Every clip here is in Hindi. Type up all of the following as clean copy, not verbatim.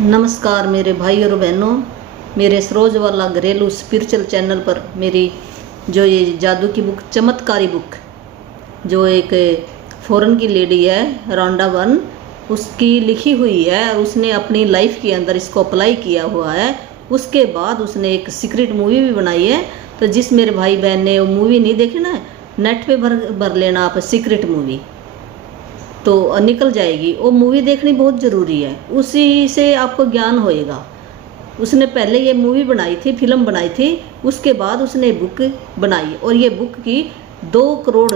नमस्कार मेरे भाई और बहनों, मेरे सरोज वाला घरेलू स्पिरिचुअल चैनल पर मेरी जो ये जादू की बुक, चमत्कारी बुक, जो एक फॉरेन की लेडी है रॉन्डा वन, उसकी लिखी हुई है। उसने अपनी लाइफ के अंदर इसको अप्लाई किया हुआ है। उसके बाद उसने एक सीक्रेट मूवी भी बनाई है। तो जिस मेरे भाई बहन ने वो मूवी नहीं देखी ना, नेट पे भर लेना आप सीक्रेट मूवी, तो निकल जाएगी। वो मूवी देखनी बहुत ज़रूरी है, उसी से आपको ज्ञान होएगा। उसने पहले ये मूवी बनाई थी, फिल्म बनाई थी, उसके बाद उसने बुक बनाई और ये बुक की 2 करोड़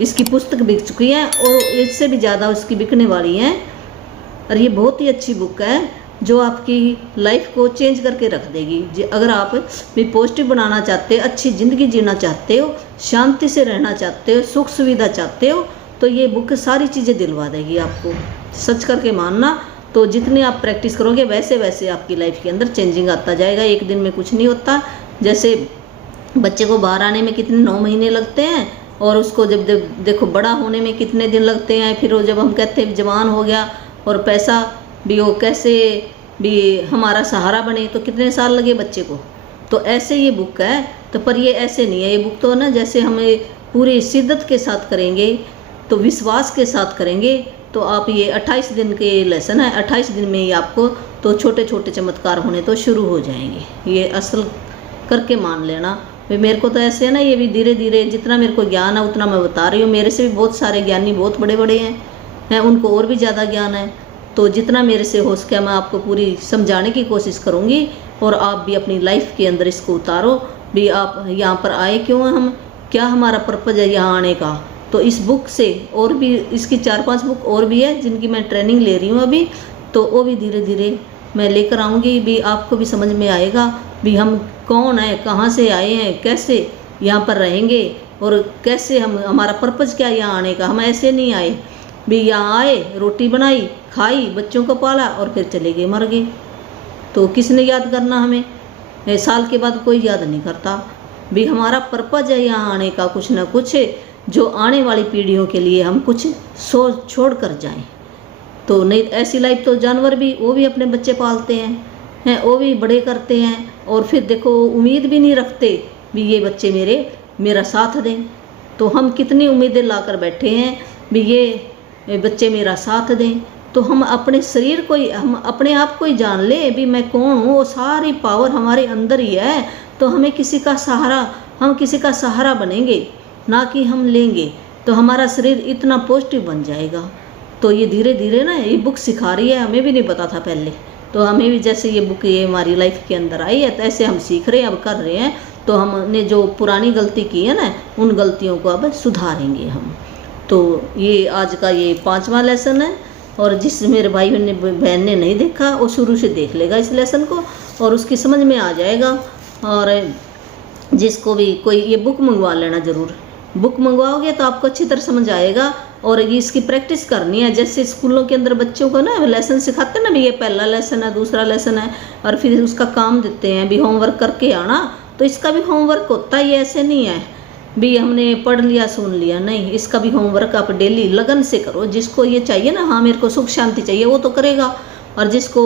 इसकी पुस्तक बिक चुकी है और इससे भी ज़्यादा उसकी बिकने वाली हैं। और ये बहुत ही अच्छी बुक है जो आपकी लाइफ को चेंज करके रख देगी। अगर आप भी पॉजिटिव बनाना चाहते हो, अच्छी ज़िंदगी जीना चाहते हो, शांति से रहना चाहते हो, सुख सुविधा चाहते हो, तो ये बुक सारी चीज़ें दिलवा देगी आपको। सच करके मानना, तो जितनी आप प्रैक्टिस करोगे वैसे वैसे आपकी लाइफ के अंदर चेंजिंग आता जाएगा। एक दिन में कुछ नहीं होता। जैसे बच्चे को बाहर आने में कितने 9 महीने लगते हैं और उसको जब देखो बड़ा होने में कितने दिन लगते हैं। फिर वो जब हम कहते हैं जवान हो गया और पैसा भी वो कैसे भी हमारा सहारा बने, तो कितने साल लगे बच्चे को। तो ऐसे ये बुक है। तो पर ये ऐसे नहीं है, ये बुक तो ना जैसे हमें पूरी शिद्दत के साथ करेंगे, तो विश्वास के साथ करेंगे, तो आप ये 28 दिन के लेसन है। 28 दिन में ही आपको तो छोटे छोटे चमत्कार होने तो शुरू हो जाएंगे। ये असल करके मान लेना। भाई मेरे को तो ऐसे है ना, ये भी धीरे धीरे जितना मेरे को ज्ञान है उतना मैं बता रही हूँ। मेरे से भी बहुत सारे ज्ञानी बहुत बड़े बड़े हैं, उनको और भी ज़्यादा ज्ञान है। तो जितना मेरे से हो सके मैं आपको पूरी समझाने की कोशिश करूँगी और आप भी अपनी लाइफ के अंदर इसको उतारो। भी आप यहाँ पर आए क्यों हैं, हम क्या हमारा पर्पज़ है यहाँ आने का। तो इस बुक से और भी इसकी 4-5 बुक और भी है जिनकी मैं ट्रेनिंग ले रही हूँ अभी, तो वो भी धीरे धीरे मैं लेकर आऊँगी। भी आपको भी समझ में आएगा भी हम कौन है, कहाँ से आए हैं, कैसे यहाँ पर रहेंगे और कैसे हमारा पर्पज़ क्या है यहाँ आने का। हम ऐसे नहीं आए भी यहाँ आए, रोटी बनाई, खाई, बच्चों को पाला और फिर चले गए, मर गए। तो किसने याद करना हमें? साल के बाद कोई याद नहीं करता। भी हमारा पर्पज़ है यहाँ आने का कुछ ना कुछ, जो आने वाली पीढ़ियों के लिए हम कुछ सोच छोड़ कर जाएं। तो नहीं ऐसी लाइफ तो जानवर भी, वो भी अपने बच्चे पालते हैं, वो भी बड़े करते हैं और फिर देखो उम्मीद भी नहीं रखते भी ये बच्चे मेरा साथ दें। तो हम कितनी उम्मीदें लाकर बैठे हैं भी ये बच्चे मेरा साथ दें। तो हम अपने शरीर को ही, हम अपने आप को ही जान ले भी मैं कौन हूँ। वो सारी पावर हमारे अंदर ही है। तो हमें हम किसी का सहारा बनेंगे, ना कि हम लेंगे। तो हमारा शरीर इतना पॉजिटिव बन जाएगा। तो ये धीरे धीरे ना ये बुक सिखा रही है, हमें भी नहीं पता था पहले। तो हमें भी जैसे ये बुक ये हमारी लाइफ के अंदर आई है, तो ऐसे हम सीख रहे हैं, अब कर रहे हैं। तो हमने जो पुरानी गलती की है ना, उन गलतियों को अब सुधारेंगे हम। तो ये आज का ये 5वां लेसन है। और जिस मेरे भाई बहन ने नहीं देखा, वो शुरू से देख लेगा इस लेसन को और उसकी समझ में आ जाएगा। और जिसको भी कोई ये बुक मंगवा लेना ज़रूर। बुक मंगवाओगे तो आपको अच्छी तरह समझ आएगा। और ये इसकी प्रैक्टिस करनी है। जैसे स्कूलों के अंदर बच्चों को ना लेसन सिखाते हैं ना, भी ये पहला लेसन है, दूसरा लेसन है, और फिर उसका काम देते हैं भी होमवर्क करके आना। तो इसका भी होमवर्क होता है, ये ऐसे नहीं है भी हमने पढ़ लिया सुन लिया, नहीं। इसका भी होमवर्क आप डेली लगन से करो। जिसको ये चाहिए ना, हाँ मेरे को सुख शांति चाहिए, वो तो करेगा। और जिसको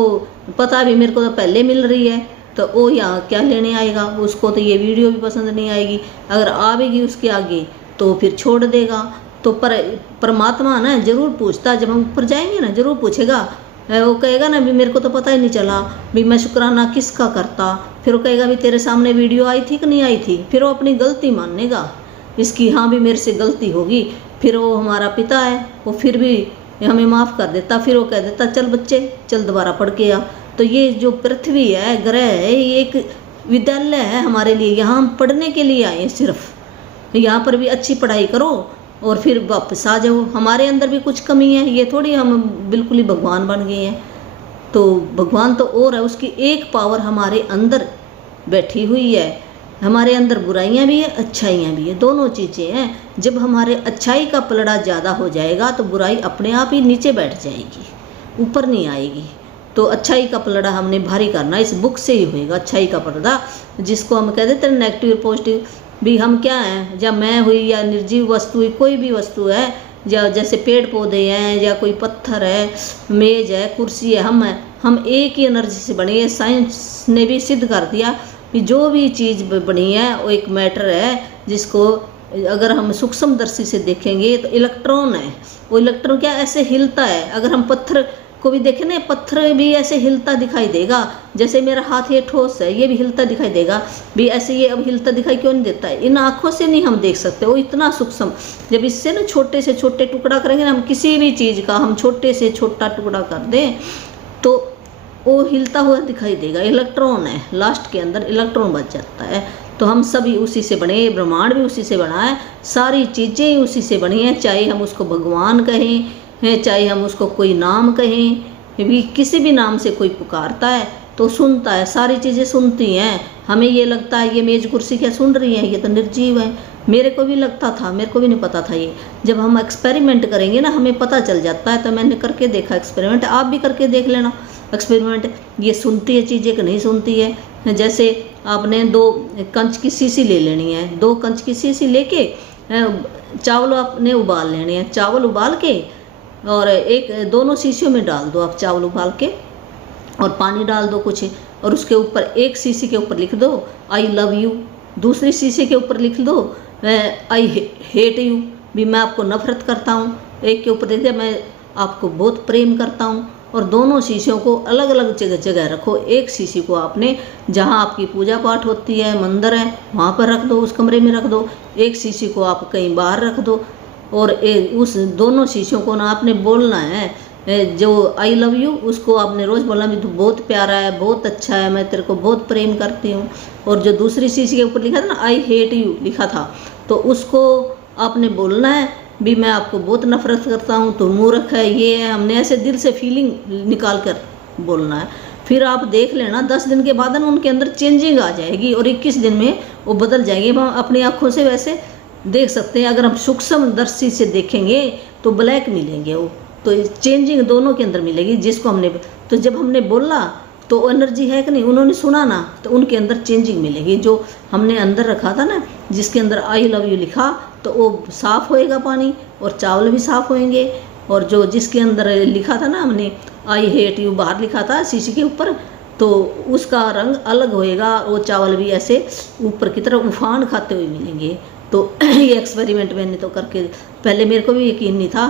पता भी मेरे को तो पहले मिल रही है, तो वो यहाँ क्या लेने आएगा, उसको तो ये वीडियो भी पसंद नहीं आएगी। अगर आवेगी उसके आगे तो फिर छोड़ देगा। तो परमात्मा ना जरूर पूछता, जब हम ऊपर जाएंगे ना जरूर पूछेगा। वो कहेगा ना भी मेरे को तो पता ही नहीं चला, भी मैं शुक्राना किसका करता। फिर वो कहेगा भी तेरे सामने वीडियो आई थी कि नहीं आई थी। फिर वो अपनी गलती मानेगा इसकी, हाँ भी मेरे से गलती होगी। फिर वो हमारा पिता है, वो फिर भी हमें माफ़ कर देता। फिर वो कह देता चल बच्चे चल दोबारा पढ़ के आ। तो ये जो पृथ्वी है, ग्रह है, ये एक विद्यालय है हमारे लिए। यहाँ हम पढ़ने के लिए आए हैं सिर्फ। यहाँ पर भी अच्छी पढ़ाई करो और फिर वापस आ जाओ। हमारे अंदर भी कुछ कमी है, ये थोड़ी हम बिल्कुल ही भगवान बन गए हैं। तो भगवान तो और है, उसकी एक पावर हमारे अंदर बैठी हुई है। हमारे अंदर बुराइयां भी है, अच्छाइयाँ भी है, दोनों चीज़ें हैं। जब हमारे अच्छाई का पलड़ा ज़्यादा हो जाएगा तो बुराई अपने आप ही नीचे बैठ जाएगी, ऊपर नहीं आएगी। तो अच्छाई का पलड़ा हमने भारी करना, इस बुक से ही होएगा अच्छाई का पलड़ा। जिसको हम कह देते हैं नेगेटिव पॉजिटिव, भी हम क्या हैं, या मैं हुई या निर्जीव वस्तु हुई, कोई भी वस्तु है, या जैसे पेड़ पौधे हैं या कोई पत्थर है, मेज है, कुर्सी है, हम हैं, हम एक ही एनर्जी से बनी है। साइंस ने भी सिद्ध कर दिया कि जो भी चीज़ बनी है वो एक मैटर है, जिसको अगर हम सूक्ष्मदर्शी से देखेंगे तो इलेक्ट्रॉन है। वो इलेक्ट्रॉन क्या ऐसे हिलता है। अगर हम पत्थर को भी देखें ना, पत्थर भी ऐसे हिलता दिखाई देगा। जैसे मेरा हाथ ये ठोस है, ये भी हिलता दिखाई देगा भी ऐसे। ये अब हिलता दिखाई क्यों नहीं देता है? इन आँखों से नहीं हम देख सकते, वो इतना सूक्ष्म। जब इससे ना छोटे से छोटे टुकड़ा करेंगे ना, हम किसी भी चीज़ का हम छोटे से छोटा टुकड़ा कर दें तो वो हिलता हुआ दिखाई देगा। इलेक्ट्रॉन है, लास्ट के अंदर इलेक्ट्रॉन बच जाता है। तो हम सभी उसी से बने, ब्रह्मांड भी उसी से बना है, सारी चीज़ें उसी से बनी हैं। चाहे हम उसको भगवान कहें है, चाहे हम उसको कोई नाम कहें, भी किसी भी नाम से कोई पुकारता है तो सुनता है, सारी चीज़ें सुनती हैं। हमें ये लगता है ये मेज कुर्सी क्या सुन रही है, ये तो निर्जीव है। मेरे को भी लगता था, मेरे को भी नहीं पता था ये। जब हम एक्सपेरिमेंट करेंगे ना हमें पता चल जाता है। तो मैंने करके देखा एक्सपेरिमेंट, आप भी करके देख लेना एक्सपेरिमेंट। ये सुनती है चीज़ें कि नहीं सुनती है। जैसे आपने 2 कंच की शीशी ले लेनी है, 2 कंच की शीशी लेके चावल आपने उबाल लेने हैं। चावल उबाल के और दोनों शीशियों में डाल दो आप चावल उबाल के, और पानी डाल दो कुछ, और उसके ऊपर एक शीशी के ऊपर लिख दो आई लव यू, दूसरी शीशी के ऊपर लिख दो आई हेट यू, भी मैं आपको नफरत करता हूँ। एक के ऊपर लिख दिया मैं आपको बहुत प्रेम करता हूँ। और दोनों शीशियों को अलग अलग जगह रखो। एक शीशी को आपने जहाँ आपकी पूजा पाठ होती है, मंदिर है, वहाँ पर रख दो, उस कमरे में रख दो। एक शीशी को आप कहीं बाहर रख दो। और उस दोनों शीशियों को ना आपने बोलना है, जो आई लव यू उसको आपने रोज़ बोलना भी तू बहुत प्यारा है, बहुत अच्छा है, मैं तेरे को बहुत प्रेम करती हूँ। और जो दूसरी शीशी के ऊपर लिखा था ना आई हेट यू लिखा था, तो उसको आपने बोलना है भी मैं आपको बहुत नफरत करता हूँ, तो मूर्ख है, ये है। हमने ऐसे दिल से फीलिंग निकाल कर बोलना है। फिर आप देख लेना 10 दिन के बाद उनके अंदर चेंजिंग आ जाएगी और 21 दिन में वो बदल जाएंगे। हम अपनी आँखों से वैसे देख सकते हैं। अगर हम सूक्ष्म दर्शी से देखेंगे तो ब्लैक मिलेंगे, वो तो चेंजिंग दोनों के अंदर मिलेगी। जिसको हमने तो जब हमने बोला तो एनर्जी है कि नहीं, उन्होंने सुना ना, तो उनके अंदर चेंजिंग मिलेगी। जो हमने अंदर रखा था ना, जिसके अंदर आई लव यू लिखा, तो वो साफ़ होएगा पानी, और चावल भी साफ़ होएंगे। और जो जिसके अंदर लिखा था ना हमने आई हेट यू बाहर लिखा था शीशी के ऊपर, तो उसका रंग अलग होएगा। वो चावल भी ऐसे ऊपर की तरफ उफान खाते हुए मिलेंगे। तो ये एक्सपेरिमेंट मैंने तो करके, पहले मेरे को भी यकीन नहीं था,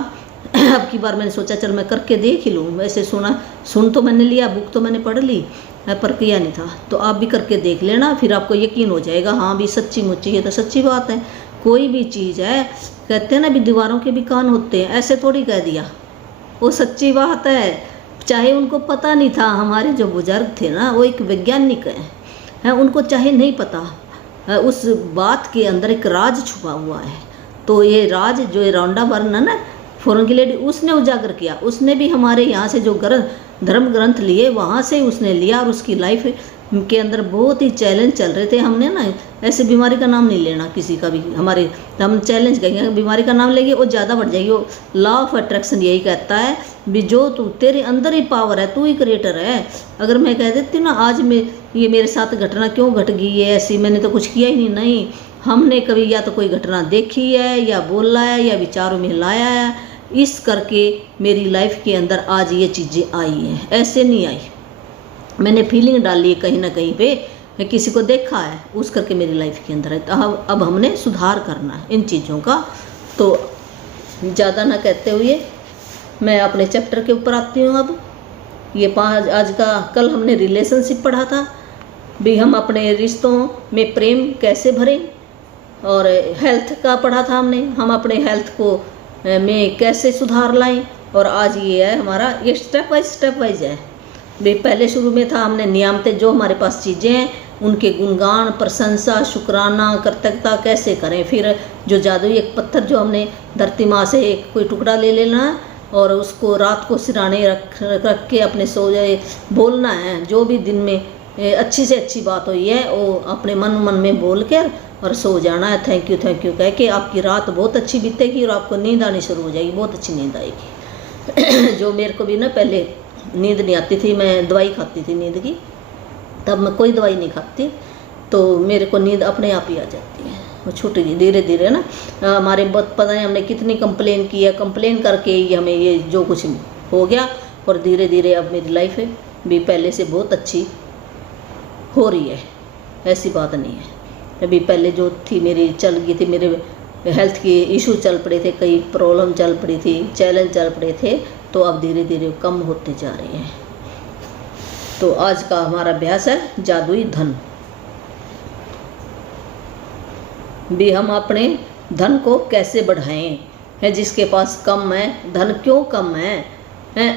अब की बार मैंने सोचा चल मैं करके देख ही लूँ। वैसे सुन तो मैंने लिया, बुक तो मैंने पढ़ ली, पर किया नहीं था। तो आप भी करके देख लेना, फिर आपको यकीन हो जाएगा हाँ भी सच्ची मुच्ची ये तो सच्ची बात है। कोई भी चीज़ है, कहते हैं ना भी दीवारों के भी कान होते हैं, ऐसे थोड़ी कह दिया, वो सच्ची बात है। चाहे उनको पता नहीं था, हमारे जो बुजुर्ग थे ना वो एक वैज्ञानिक हैं, उनको चाहे नहीं पता, उस बात के अंदर एक राज छुपा हुआ है। तो ये राज जो ये रौंडा बर्न है ना, फॉरेन की लेडी, उसने उजागर किया। उसने भी हमारे यहाँ से जो धर्म ग्रंथ लिए वहाँ से उसने लिया, और उसकी लाइफ के अंदर बहुत ही चैलेंज चल रहे थे। हमने ना ऐसे बीमारी का नाम नहीं लेना किसी का भी, हमारे हम चैलेंज कहेंगे, बीमारी का नाम लेंगे वो ज़्यादा बढ़ जाएगी। वो लॉ ऑफ अट्रैक्शन यही कहता है भी जो तू तेरे अंदर ही पावर है, तू ही क्रिएटर है। अगर मैं कह देती ना आज ये मेरे साथ घटना क्यों घट गई है ऐसी, मैंने तो कुछ किया ही नहीं, हमने कभी या तो कोई घटना देखी है या बोला है या विचारों में लाया है, इस करके मेरी लाइफ के अंदर आज ये चीज़ें आई हैं। ऐसे नहीं आई, मैंने फीलिंग डाली है कहीं ना कहीं पे, किसी को देखा है, उस करके मेरी लाइफ के अंदर है। तो अब हमने सुधार करना है इन चीज़ों का। तो ज़्यादा ना कहते हुए मैं अपने चैप्टर के ऊपर आती हूँ। अब ये आज का, कल हमने रिलेशनशिप पढ़ा था भी, हम अपने रिश्तों में प्रेम कैसे भरें, और हेल्थ का पढ़ा था हमने, हम अपने हेल्थ को में कैसे सुधार लाएं। और आज ये है हमारा, ये स्टेप वाइज है। भी पहले शुरू में था हमने नियामतें, जो हमारे पास चीज़ें हैं उनके गुणगान, प्रशंसा, शुक्राना, कृतज्ञता कैसे करें। फिर जो जादुई एक पत्थर जो हमने धरती माँ से एक कोई टुकड़ा ले लेना और उसको रात को सिराने रख के अपने सो जाए बोलना है। जो भी दिन में अच्छी से अच्छी बात हुई है वो अपने मन में बोल कर और सो जाना है। थैंक यू कह के आपकी रात बहुत अच्छी बीतेगी और आपको नींद आनी शुरू हो जाएगी, बहुत अच्छी नींद आएगी। जो मेरे को भी ना पहले नींद नहीं आती थी, मैं दवाई खाती थी नींद की, तब मैं कोई दवाई नहीं खाती, तो मेरे को नींद अपने आप ही आ जाती है, वो छूट गई धीरे धीरे ना। हमारे बहुत पता है हमने कितनी कंप्लेन की है, कंप्लेन करके ही हमें ये जो कुछ हो गया, और धीरे धीरे अब मेरी लाइफ है भी पहले से बहुत अच्छी हो रही है, ऐसी बात नहीं है। अभी पहले जो थी मेरी चल गई थी, मेरे हेल्थ के इशू चल पड़े थे, कई प्रॉब्लम चल पड़ी थी, चैलेंज चल पड़े थे, तो अब धीरे धीरे कम होते जा रहे हैं। तो आज का हमारा अभ्यास है जादुई धन। भी हम अपने धन को कैसे बढ़ाएं, है जिसके पास कम है, धन क्यों कम है,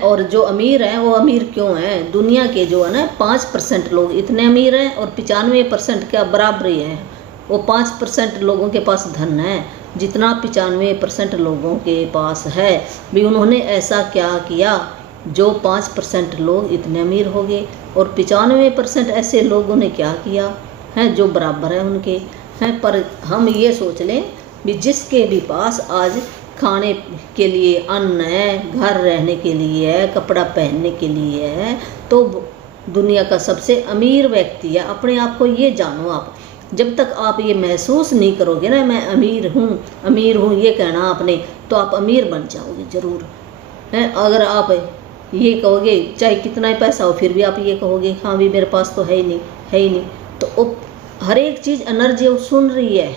और जो अमीर हैं वो अमीर क्यों हैं। दुनिया के जो है ना 5% लोग इतने अमीर हैं और 95% क्या बराबरी है। वो 5% लोगों के पास धन है जितना 95% लोगों के पास है। भी उन्होंने ऐसा क्या किया जो 5% लोग इतने अमीर हो गए, और 95% ऐसे लोगों ने क्या किया है जो बराबर है उनके हैं। पर हम ये सोच लें भी जिसके भी पास आज खाने के लिए अन्न है, घर रहने के लिए है, कपड़ा पहनने के लिए है, तो दुनिया का सबसे अमीर व्यक्ति है। अपने आप को ये जानो आप। जब तक आप ये महसूस नहीं करोगे ना मैं अमीर हूँ ये कहना आपने, तो आप अमीर बन जाओगे ज़रूर हैं। अगर आप ये कहोगे चाहे कितना ही पैसा हो फिर भी आप ये कहोगे हाँ भी मेरे पास तो है ही नहीं, तो हर एक चीज़ एनर्जी वो सुन रही है,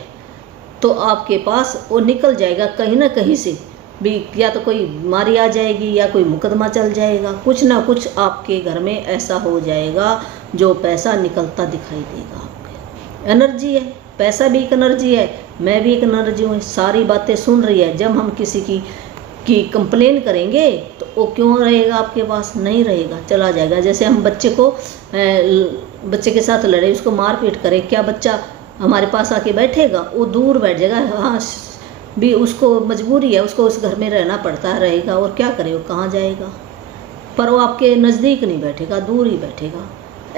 तो आपके पास वो निकल जाएगा कहीं ना कहीं से भी। या तो कोई बीमारी आ जाएगी या कोई मुकदमा चल जाएगा, कुछ ना कुछ आपके घर में ऐसा हो जाएगा जो पैसा निकलता दिखाई देगा। आपके एनर्जी है, पैसा भी एक एनर्जी है, मैं भी एक एनर्जी हूँ, सारी बातें सुन रही है। जब हम किसी की कंप्लेन करेंगे तो वो क्यों रहेगा आपके पास, नहीं रहेगा, चला जाएगा। जैसे हम बच्चे के साथ लड़े, उसको मार पीट करें, क्या बच्चा हमारे पास आके बैठेगा? वो दूर बैठ जाएगा। हाँ भी उसको मजबूरी है, उसको उस घर में रहना पड़ता है, रहेगा, और क्या करे, वो कहाँ जाएगा। पर वो आपके नज़दीक नहीं बैठेगा, दूर ही बैठेगा।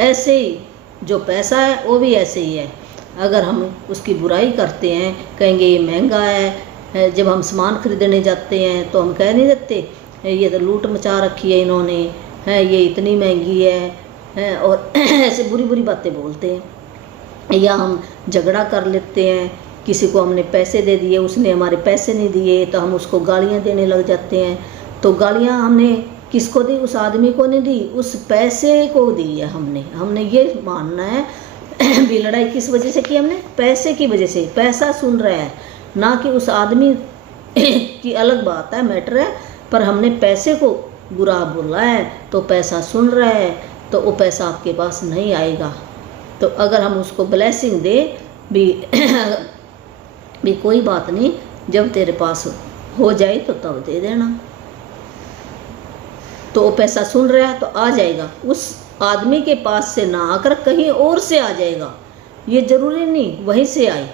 ऐसे ही जो पैसा है वो भी ऐसे ही है। अगर हम उसकी बुराई करते हैं, कहेंगे ये महंगा है, जब हम सामान खरीदने जाते हैं तो हम कह नहीं देते ये तो लूट मचा रखी है इन्होंने, ये इतनी महंगी है, और ऐसे बुरी बुरी बातें बोलते हैं। या हम झगड़ा कर लेते हैं, किसी को हमने पैसे दे दिए, उसने हमारे पैसे नहीं दिए, तो हम उसको गालियाँ देने लग जाते हैं। तो गालियाँ हमने किसको दी? उस आदमी को नहीं दी, उस पैसे को दी है हमने ये मानना है। भी लड़ाई किस वजह से की हमने? पैसे की वजह से। पैसा सुन रहा है, ना कि उस आदमी की अलग बात है, मैटर है, पर हमने पैसे को बुरा बोला है तो पैसा सुन रहा है, तो वो पैसा आपके पास नहीं आएगा। तो अगर हम उसको ब्लेसिंग दे भी कोई बात नहीं, जब तेरे पास हो जाए तो तब दे देना, तो वो पैसा सुन रहा है तो आ जाएगा। उस आदमी के पास से ना आकर कहीं और से आ जाएगा, ये जरूरी नहीं वहीं से आए,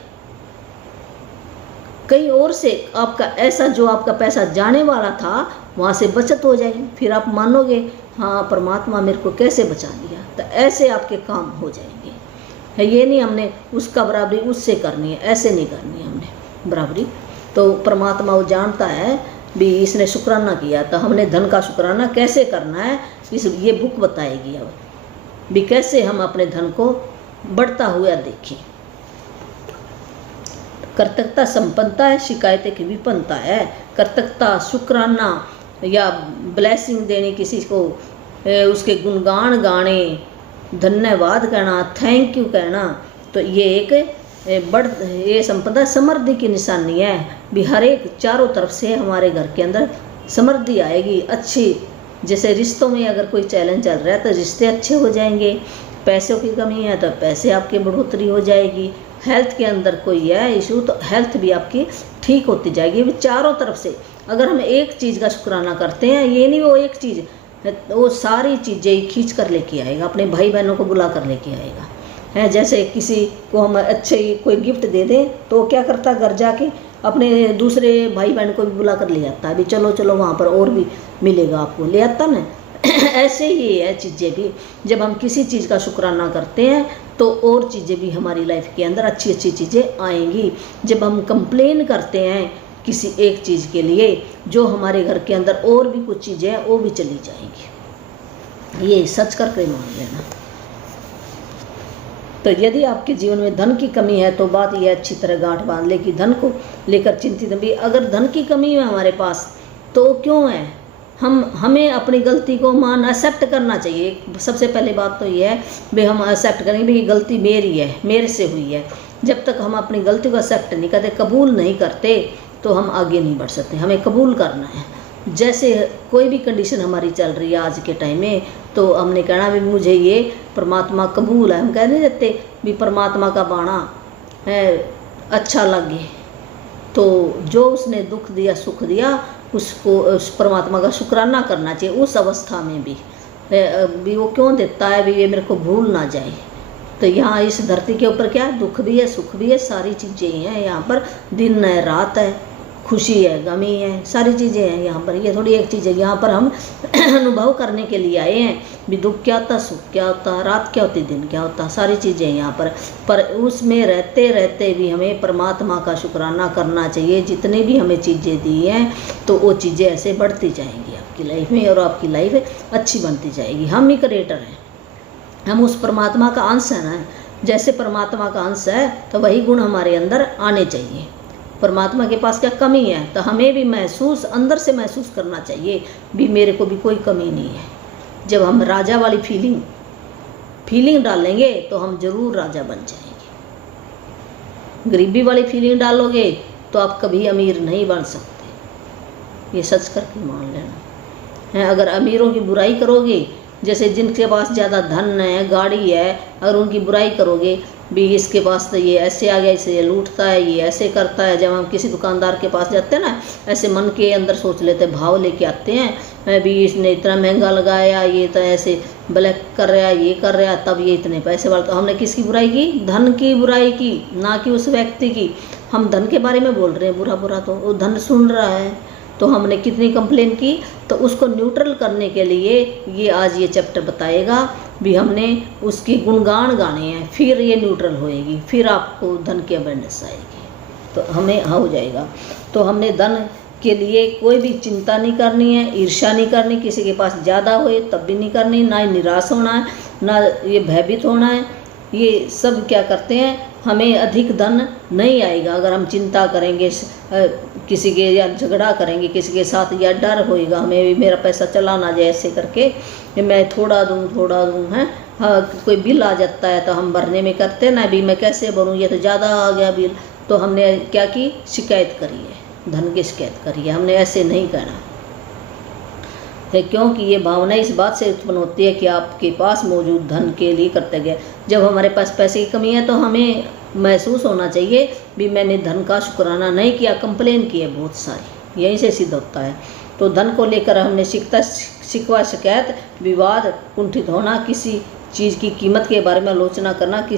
कहीं और से आपका ऐसा जो आपका पैसा जाने वाला था वहाँ से बचत हो जाएगी। फिर आप मानोगे हाँ परमात्मा मेरे को कैसे बचा लिया, तो ऐसे आपके काम हो जाएंगे। है ये नहीं हमने उसका बराबरी उससे करनी है, ऐसे नहीं करनी है हमने बराबरी। तो परमात्मा वो जानता है भी इसने शुक्राना किया, तो हमने धन का शुक्राना कैसे करना है ये बुक बताएगी। अब भी कैसे हम अपने धन को बढ़ता हुआ देखें। कर्तव्यता संपन्नता है, शिकायतें की विपन्नता है। कर्तव्यता शुक्राना या ब्लेसिंग देने, किसी को उसके गुणगान गाने, धन्यवाद कहना, थैंक यू कहना, तो ये एक ये संपदा समृद्धि की निशानी है। भी हर एक चारों तरफ से हमारे घर के अंदर समृद्धि आएगी अच्छी। जैसे रिश्तों में अगर कोई चैलेंज चल रहा है तो रिश्ते अच्छे हो जाएंगे, पैसों की कमी है तो पैसे आपकी बढ़ोतरी हो जाएगी, हेल्थ के अंदर कोई है इशू तो हेल्थ भी आपकी ठीक होती जाएगी। भी चारों तरफ से अगर हम एक चीज़ का शुक्राना करते हैं, ये नहीं वो एक चीज़, वो सारी चीज़ें खींच कर लेके आएगा, अपने भाई बहनों को बुला कर लेके आएगा। है जैसे किसी को हम अच्छे कोई गिफ्ट दे दें तो क्या करता है, घर जाके अपने दूसरे भाई बहन को भी बुला कर ले आता है, भी चलो चलो वहाँ पर और भी मिलेगा आपको, ले आता ना। ऐसे ही है चीज़ें भी, जब हम किसी चीज़ का शुक्राना करते हैं तो और चीज़ें भी हमारी लाइफ के अंदर अच्छी अच्छी चीज़ें आएंगी। जब हम कंप्लेन करते हैं किसी एक चीज़ के लिए, जो हमारे घर के अंदर और भी कुछ चीज़ें हैं वो भी चली जाएंगी। ये सच करके मान लेना। तो यदि आपके जीवन में धन की कमी है तो बात यह अच्छी तरह गांठ बांध ले कि धन को लेकर चिंतित भी। अगर धन की कमी है हमारे पास तो क्यों है, हमें अपनी गलती को एक्सेप्ट करना चाहिए। सबसे पहले बात तो ये है भाई हम एक्सेप्ट करेंगे भाई गलती मेरी है, मेरे से हुई है। जब तक हम अपनी गलती को एक्सेप्ट नहीं करते, कबूल नहीं करते, तो हम आगे नहीं बढ़ सकते। हमें कबूल करना है। जैसे कोई भी कंडीशन हमारी चल रही है आज के टाइम में, तो हमने कहना भी मुझे ये परमात्मा कबूल है। हम कह नहीं देते भी परमात्मा का बाणा है अच्छा लगे, तो जो उसने दुख दिया सुख दिया उसको उस परमात्मा का शुक्राना करना चाहिए। उस अवस्था में भी वो क्यों देता है भी ये मेरे को भूल ना जाए। तो यहाँ इस धरती के ऊपर क्या है, दुख भी है सुख भी है, सारी चीज़ें हैं यहाँ पर। दिन है रात है, खुशी है गमी है, सारी चीज़ें हैं यहाँ पर। ये थोड़ी एक चीज़ है, यहाँ पर हम अनुभव करने के लिए आए हैं भी दुख क्या होता, सुख क्या होता, रात क्या होती, दिन क्या होता, सारी चीज़ें यहाँ पर उसमें रहते रहते भी हमें परमात्मा का शुक्राना करना चाहिए। जितनी भी हमें चीज़ें दी हैं तो वो चीज़ें ऐसे बढ़ती जाएंगी आपकी लाइफ में, और आपकी लाइफ अच्छी बनती जाएगी। हम ही क्रिएटर हैं, हम उस परमात्मा का अंश है ना। जैसे परमात्मा का अंश है तो वही गुण हमारे अंदर आने चाहिए। परमात्मा के पास क्या कमी है, तो हमें भी महसूस अंदर से महसूस करना चाहिए भी मेरे को भी कोई कमी नहीं है। जब हम राजा वाली फीलिंग डालेंगे तो हम जरूर राजा बन जाएंगे। गरीबी वाली फीलिंग डालोगे तो आप कभी अमीर नहीं बन सकते, ये सच करके मान लेना है। अगर अमीरों की बुराई करोगे, जैसे जिनके पास ज़्यादा धन है गाड़ी है, अगर उनकी बुराई करोगे भी इसके पास तो ये ऐसे आ गया, इसे ये लूटता है, ये ऐसे करता है। जब हम किसी दुकानदार के पास जाते हैं ना, ऐसे मन के अंदर सोच लेते हैं, भाव लेके आते हैं भी इसने इतना महंगा लगाया, ये तो ऐसे ब्लैक कर रहा है, ये कर रहा है, तब ये इतने पैसे वाला। तो हमने किसकी बुराई की, धन की बुराई की, ना कि उस व्यक्ति की। हम धन के बारे में बोल रहे हैं बुरा, तो वो धन सुन रहा है। तो हमने कितनी कंप्लेन की, तो उसको न्यूट्रल करने के लिए ये आज ये चैप्टर बताएगा भी हमने उसकी गुणगान गाने हैं, फिर ये न्यूट्रल होएगी, फिर आपको धन की अवेयरनेस आएगी, तो हमें हो जाएगा। तो हमने धन के लिए कोई भी चिंता नहीं करनी है, ईर्ष्या नहीं करनी, किसी के पास ज़्यादा होए तब भी नहीं करनी, ना निराश होना है, ना ये भयभीत होना है। ये सब क्या करते हैं, हमें अधिक धन नहीं आएगा अगर हम चिंता करेंगे किसी के, या झगड़ा करेंगे किसी के साथ, या डर होएगा हमें भी मेरा पैसा चला ना जाए ऐसे करके मैं थोड़ा दूँ हैं। हाँ, कोई बिल आ जाता है तो हम भरने में करते ना भी मैं कैसे भरूँ, ये तो ज़्यादा आ गया बिल, तो हमने क्या की, शिकायत करी है, धन की शिकायत करी है। हमने ऐसे नहीं कहना है, क्योंकि ये भावना इस बात से उत्पन्न होती है कि आपके पास मौजूद धन के लिए कर्तव्य है। जब हमारे पास पैसे की कमी है तो हमें महसूस होना चाहिए भी मैंने धन का शुक्राना नहीं किया, कंप्लेन की है बहुत सारी, यहीं से सिद्ध होता है। तो धन को लेकर हमने शिकवा शिकायत, विवाद, कुंठित होना, किसी चीज़ की कीमत के बारे में आलोचना करना कि,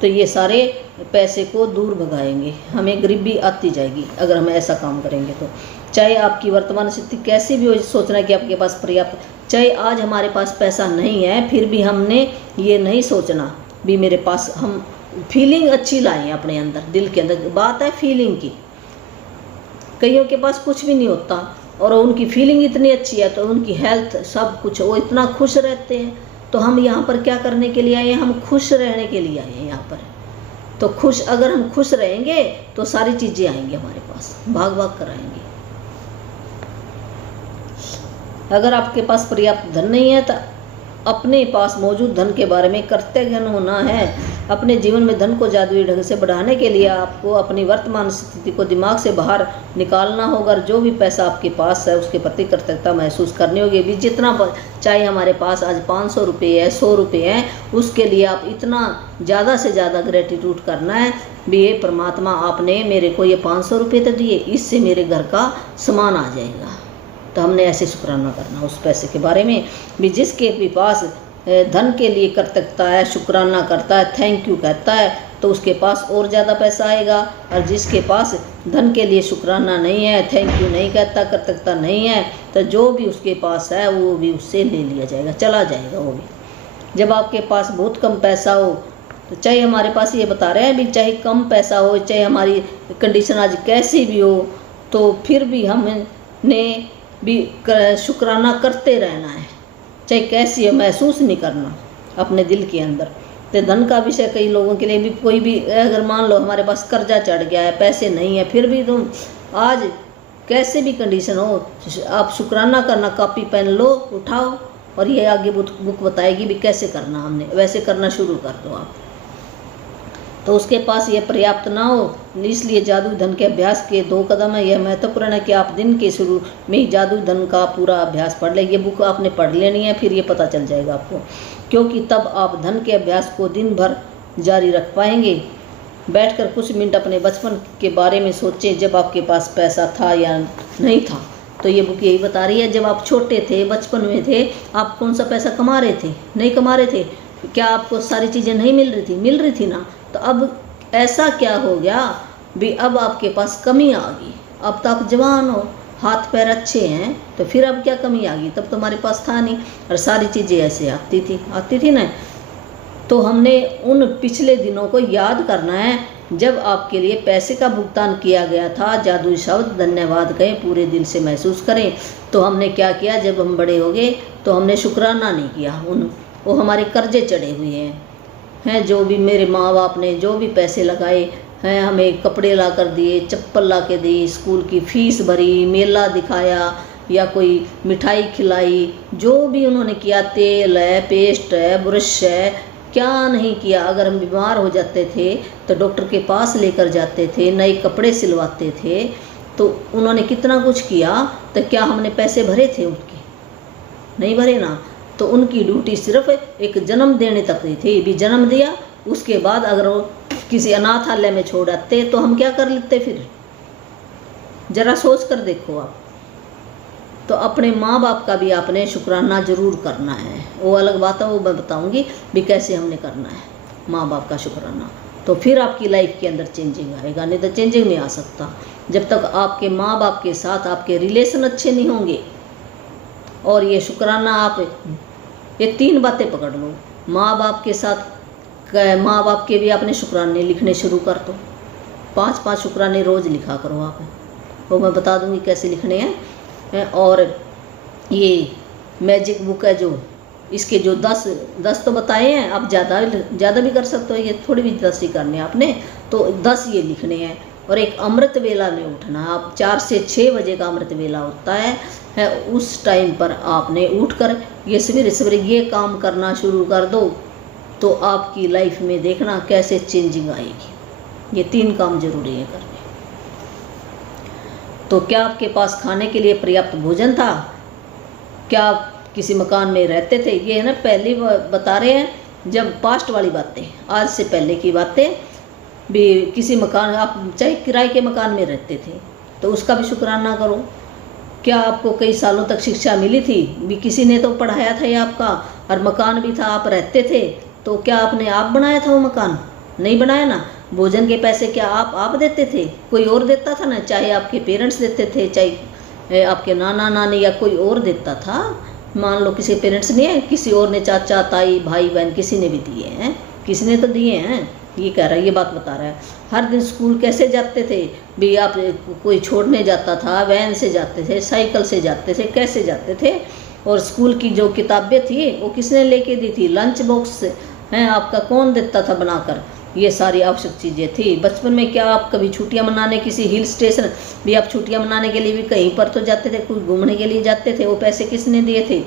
तो ये सारे पैसे को दूर भगाएंगे, हमें गरीबी आती जाएगी अगर हम ऐसा काम करेंगे। तो चाहे आपकी वर्तमान स्थिति कैसी भी हो, सोचना कि आपके पास पर्याप्त, चाहे आज हमारे पास पैसा नहीं है, फिर भी हमने ये नहीं सोचना भी मेरे पास, हम फीलिंग अच्छी लाएं अपने अंदर, दिल के अंदर। बात है फीलिंग की, कईयों के पास कुछ भी नहीं होता और उनकी फीलिंग इतनी अच्छी है, तो उनकी हेल्थ सब कुछ, वो इतना खुश रहते हैं। तो हम यहाँ पर क्या करने के लिए आए हैं, हम खुश रहने के लिए आए हैं यहाँ पर। तो खुश, अगर हम खुश रहेंगे तो सारी चीज़ें आएंगी हमारे पास, भाग कर आएंगी। अगर आपके पास पर्याप्त धन नहीं है तो अपने पास मौजूद धन के बारे में कर्तव्य होना है। अपने जीवन में धन को जादुई ढंग से बढ़ाने के लिए आपको अपनी वर्तमान स्थिति को दिमाग से बाहर निकालना होगा। जो भी पैसा आपके पास है उसके प्रति कृतज्ञता महसूस करनी होगी भी। जितना चाहे हमारे पास आज 500 रुपये है, 100 रुपये हैं, उसके लिए आप इतना ज़्यादा से ज़्यादा ग्रेटिट्यूड करना है भी ये परमात्मा आपने मेरे को ये 500 रुपये तो दिए, इससे मेरे घर का सामान आ जाएगा। तो हमने ऐसे शुक्राना करना उस पैसे के बारे में भी। जिसके भी पास धन के लिए कृतज्ञता है, शुक्राना करता है, थैंक यू कहता है, तो उसके पास और ज़्यादा पैसा आएगा। और जिसके पास धन के लिए शुक्राना नहीं है, थैंक यू नहीं कहता, कृतज्ञता नहीं है, तो जो भी उसके पास है वो भी उससे ले लिया जाएगा, चला जाएगा वो भी। जब आपके पास बहुत कम पैसा हो, तो चाहे हमारे पास ये बता रहे हैं भी चाहे कम पैसा हो, चाहे हमारी कंडीशन आज कैसी भी हो, तो फिर भी हमने भी शुक्राना करते रहना है, चाहे कैसी है, महसूस नहीं करना अपने दिल के अंदर। तो धन का विषय कई लोगों के लिए भी, कोई भी अगर मान लो हमारे पास कर्जा चढ़ गया है, पैसे नहीं है, फिर भी तुम आज कैसे भी कंडीशन हो, आप शुक्राना करना, कॉपी पेन लो, उठाओ, और ये आगे बुक बताएगी भी कैसे करना, हमने वैसे करना शुरू कर दो आप। तो उसके पास ये पर्याप्त ना हो, इसलिए जादू धन के अभ्यास के 2 कदम है। यह महत्वपूर्ण है कि आप दिन के शुरू में ही जादू धन का पूरा अभ्यास पढ़ लें। ये बुक आपने पढ़ लेनी है, फिर ये पता चल जाएगा आपको, क्योंकि तब आप धन के अभ्यास को दिन भर जारी रख पाएंगे। बैठकर कुछ मिनट अपने बचपन के बारे में सोचें, जब आपके पास पैसा था या नहीं था। तो ये बुक यही बता रही है, जब आप छोटे थे, बचपन में थे, आप कौन सा पैसा कमा रहे थे, नहीं कमा रहे थे, क्या आपको सारी चीज़ें नहीं मिल रही थी, मिल रही थी ना। तो अब ऐसा क्या हो गया भी, अब आपके पास कमी आ गई, अब तो आप जवान हो, हाथ पैर अच्छे हैं, तो फिर अब क्या कमी आ गई, तब तुम्हारे पास था नहीं, और सारी चीज़ें ऐसे आती थी ना। तो हमने उन पिछले दिनों को याद करना है जब आपके लिए पैसे का भुगतान किया गया था। जादुई शब्द धन्यवाद कहें, पूरे दिल से महसूस करें। तो हमने क्या किया, जब हम बड़े हो गए तो हमने शुक्राना नहीं किया, वो हमारे कर्जे चढ़े हुए हैं, जो भी मेरे माँ बाप ने जो भी पैसे लगाए हैं, हमें कपड़े ला कर दिए, चप्पल ला के दी, स्कूल की फीस भरी, मेला दिखाया या कोई मिठाई खिलाई, जो भी उन्होंने किया, तेल है, पेस्ट है, ब्रश है, क्या नहीं किया। अगर हम बीमार हो जाते थे तो डॉक्टर के पास लेकर जाते थे, नए कपड़े सिलवाते थे, तो उन्होंने कितना कुछ किया। तो क्या हमने पैसे भरे थे उनके, नहीं भरे ना। तो उनकी ड्यूटी सिर्फ एक जन्म देने तक ही थी, भी जन्म दिया, उसके बाद अगर वो किसी अनाथालय में छोड़ आते तो हम क्या कर लेते, फिर जरा सोच कर देखो आप। तो अपने माँ बाप का भी आपने शुक्राना जरूर करना है, वो अलग बात है, वो मैं बताऊंगी भी कैसे हमने करना है माँ बाप का शुक्राना। तो फिर आपकी लाइफ के अंदर चेंजिंग आएगा, नहीं तो चेंजिंग नहीं आ सकता जब तक आपके माँ बाप के साथ आपके रिलेशन अच्छे नहीं होंगे। और ये शुक्राना आप ये 3 बातें पकड़ लो, माँ बाप के साथ, माँ बाप के भी आपने शुक्राने लिखने शुरू कर दो, 5-5 शुक्राने रोज़ लिखा करो आप, वो मैं बता दूंगी कैसे लिखने हैं। और ये मैजिक बुक है, जो इसके जो 10 तो बताए हैं, आप ज़्यादा भी कर सकते हो, ये थोड़ी भी 10 ही करने हैं आपने, तो 10 ये लिखने हैं। और एक अमृत वेला में उठना, आप 4 से 6 बजे का अमृत वेला होता है, उस टाइम पर आपने उठकर ये सवेरे सवेरे ये काम करना शुरू कर दो, तो आपकी लाइफ में देखना कैसे चेंजिंग आएगी। ये 3 काम जरूरी है करने। तो क्या आपके पास खाने के लिए पर्याप्त भोजन था, क्या आप किसी मकान में रहते थे। ये है ना, पहले बता रहे हैं, जब पास्ट वाली बातें, आज से पहले की बातें भी, किसी मकान, आप चाहे किराए के मकान में रहते थे तो उसका भी शुक्राना करो। क्या आपको कई सालों तक शिक्षा मिली थी, भी किसी ने तो पढ़ाया था या आपका, और मकान भी था, आप रहते थे, तो क्या आपने आप बनाया था वो मकान, नहीं बनाया ना। भोजन के पैसे क्या आप देते थे, कोई और देता था ना, चाहे आपके पेरेंट्स देते थे, चाहे आपके नाना नानी या कोई और देता था। मान लो किसी पेरेंट्स ने, किसी और ने, चाचा ताई भाई बहन किसी ने भी दिए हैं, किसी ने तो दिए हैं, ये कह रहा है, ये बात बता रहा है। हर दिन स्कूल कैसे जाते थे भी, आप कोई छोड़ने जाता था, वैन से जाते थे, साइकिल से जाते थे, कैसे जाते थे। और स्कूल की जो किताबें थी वो किसने लेके दी थी, लंच बॉक्स हैं आपका कौन देता था बनाकर, ये सारी आवश्यक चीज़ें थी। बचपन में क्या आप कभी छुट्टियां मनाने किसी हिल स्टेशन भी, आप छुट्टियां मनाने के लिए भी कहीं पर तो जाते थे, कुछ घूमने के लिए जाते थे, वो पैसे किसने दिए थे।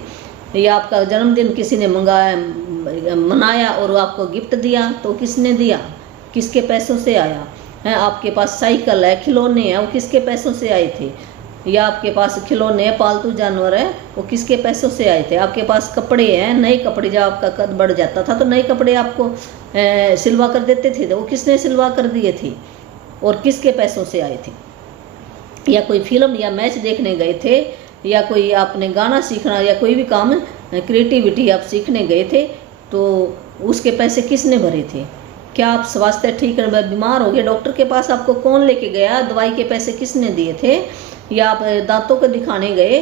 या आपका जन्मदिन किसी ने मनाया और वो आपको गिफ्ट दिया, तो किसने दिया, किसके पैसों से आया है। आपके पास साइकिल है, खिलौने हैं, वो किसके पैसों से आए थे। या आपके पास खिलौने, पालतू जानवर है, वो किसके पैसों से आए थे। आपके पास कपड़े हैं, नए कपड़े, जब आपका कद बढ़ जाता था तो नए कपड़े आपको सिलवा कर देते थे, तो वो किसने सिलवा कर दिए थे और किसके पैसों से आए थे। या कोई फिल्म या मैच देखने गए थे, या कोई आपने गाना सीखना या कोई भी काम क्रिएटिविटी आप सीखने गए थे, तो उसके पैसे किसने भरे थे। क्या आप स्वास्थ्य ठीक है, बीमार हो गए, डॉक्टर के पास आपको कौन लेके गया, दवाई के पैसे किसने दिए थे। या आप दांतों को दिखाने गए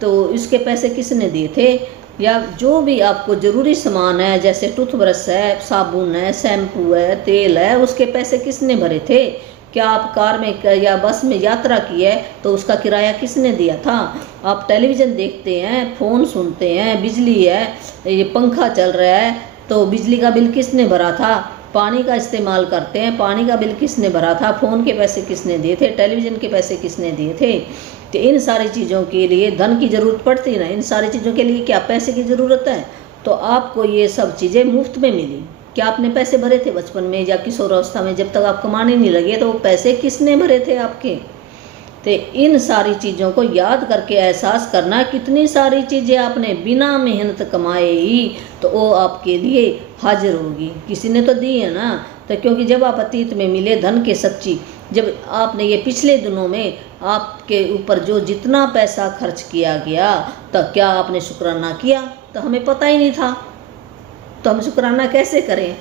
तो इसके पैसे किसने दिए थे। या जो भी आपको ज़रूरी सामान है, जैसे टूथब्रश है, साबुन है, शैम्पू है, तेल है, उसके पैसे किसने भरे थे। क्या आप कार में या बस में यात्रा की है तो उसका किराया किसने दिया था। आप टेलीविज़न देखते हैं, फ़ोन सुनते हैं, बिजली है, ये पंखा चल रहा है, तो बिजली का बिल किसने भरा था। पानी का इस्तेमाल करते हैं, पानी का बिल किसने भरा था, फ़ोन के पैसे किसने दिए थे, टेलीविज़न के पैसे किसने दिए थे। तो इन सारी चीज़ों के लिए धन की ज़रूरत पड़ती ना, इन सारी चीज़ों के लिए क्या पैसे की ज़रूरत है। तो आपको ये सब चीज़ें मुफ्त में मिली। क्या आपने पैसे भरे थे बचपन में या किशोरावस्था में, जब तक आप कमाने नहीं लगे तो वो पैसे किसने भरे थे आपके। तो इन सारी चीज़ों को याद करके एहसास करना, कितनी सारी चीज़ें आपने बिना मेहनत कमाए ही तो वो आपके लिए हाजिर होगी, किसी ने तो दी है ना। तो क्योंकि जब आप अतीत में मिले धन के सच्ची, जब आपने ये पिछले दिनों में आपके ऊपर जो जितना पैसा खर्च किया गया, तो क्या आपने शुक्राना किया। तो हमें पता ही नहीं था, तो हम शुक्राना कैसे करें।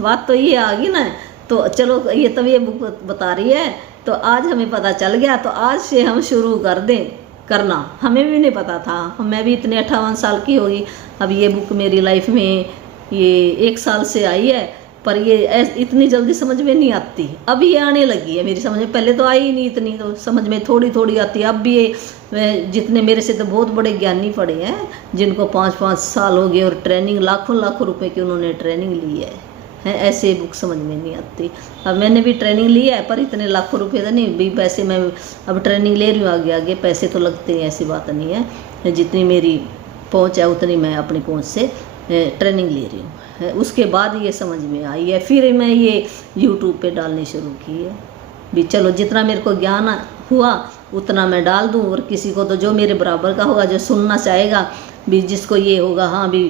बात तो ये आ गई ना। तो चलो ये तब ये बुक बता रही है, तो आज हमें पता चल गया, तो आज से हम शुरू कर दें करना। हमें भी नहीं पता था, मैं भी इतने 58 साल की होगी। अब ये बुक मेरी लाइफ में ये 1 साल से आई है, पर ये इतनी जल्दी समझ में नहीं आती। अब ये आने लगी है मेरी समझ में, पहले तो आई ही नहीं इतनी, तो समझ में थोड़ी थोड़ी आती है। अब भी ये जितने मेरे से तो बहुत बड़े ज्ञानी पड़े हैं, जिनको 5-5 साल हो गए और ट्रेनिंग लाखों रुपए की उन्होंने ट्रेनिंग ली है, ऐसे बुक समझ में नहीं आती। अब मैंने भी ट्रेनिंग ली है, पर इतने लाखों रुपए तो नहीं भी पैसे मैं अब ट्रेनिंग ले रही हूँ। आगे आगे पैसे तो लगते हैं, ऐसी बात नहीं है। जितनी मेरी पहुँच है उतनी मैं अपनी पहुँच से ट्रेनिंग ले रही हूँ। उसके बाद ये समझ में आई है, फिर मैं ये यूट्यूब पे डालनी शुरू की है। भी चलो जितना मेरे को ज्ञान हुआ उतना मैं डाल दूँ, और किसी को तो जो मेरे बराबर का होगा, जो सुनना चाहेगा भी, जिसको ये होगा हाँ भी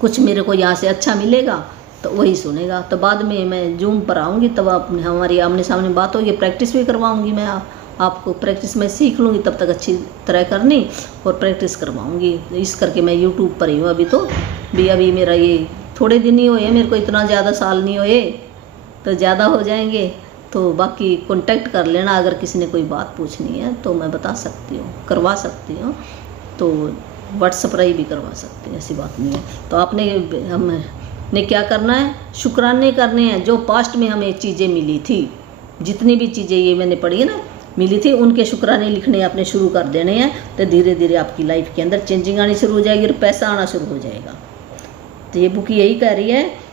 कुछ मेरे को यहाँ से अच्छा मिलेगा, तो वही सुनेगा। तो बाद में मैं जूम पर आऊँगी, तब हमारी आमने सामने बात होगी, प्रैक्टिस भी करवाऊँगी मैं आपको। प्रैक्टिस में सीख लूँगी, तब तक अच्छी तरह करनी और प्रैक्टिस करवाऊँगी। इस करके मैं यूट्यूब पर ही हूँ अभी। तो भी अभी मेरा ये थोड़े दिन ही हुए, मेरे को इतना ज़्यादा साल नहीं हुए, तो ज़्यादा हो जाएंगे। तो बाकी कांटेक्ट कर लेना, अगर किसी ने कोई बात पूछनी है तो मैं बता सकती हूँ, करवा सकती हूँ। तो व्हाट्सएप पर ही भी करवा सकती हूँ, ऐसी बात नहीं है। तो आपने हमने क्या करना है, शुक्राने करने हैं। जो पास्ट में हमें चीज़ें मिली थी, जितनी भी चीज़ें ये मैंने पढ़ी है ना मिली थी, उनके शुक्राने लिखने आपने शुरू कर देने हैं। तो धीरे धीरे आपकी लाइफ के अंदर चेंजिंग आनी शुरू हो जाएगी और पैसा आना शुरू हो जाएगा। तो ये बुक यही कह रही है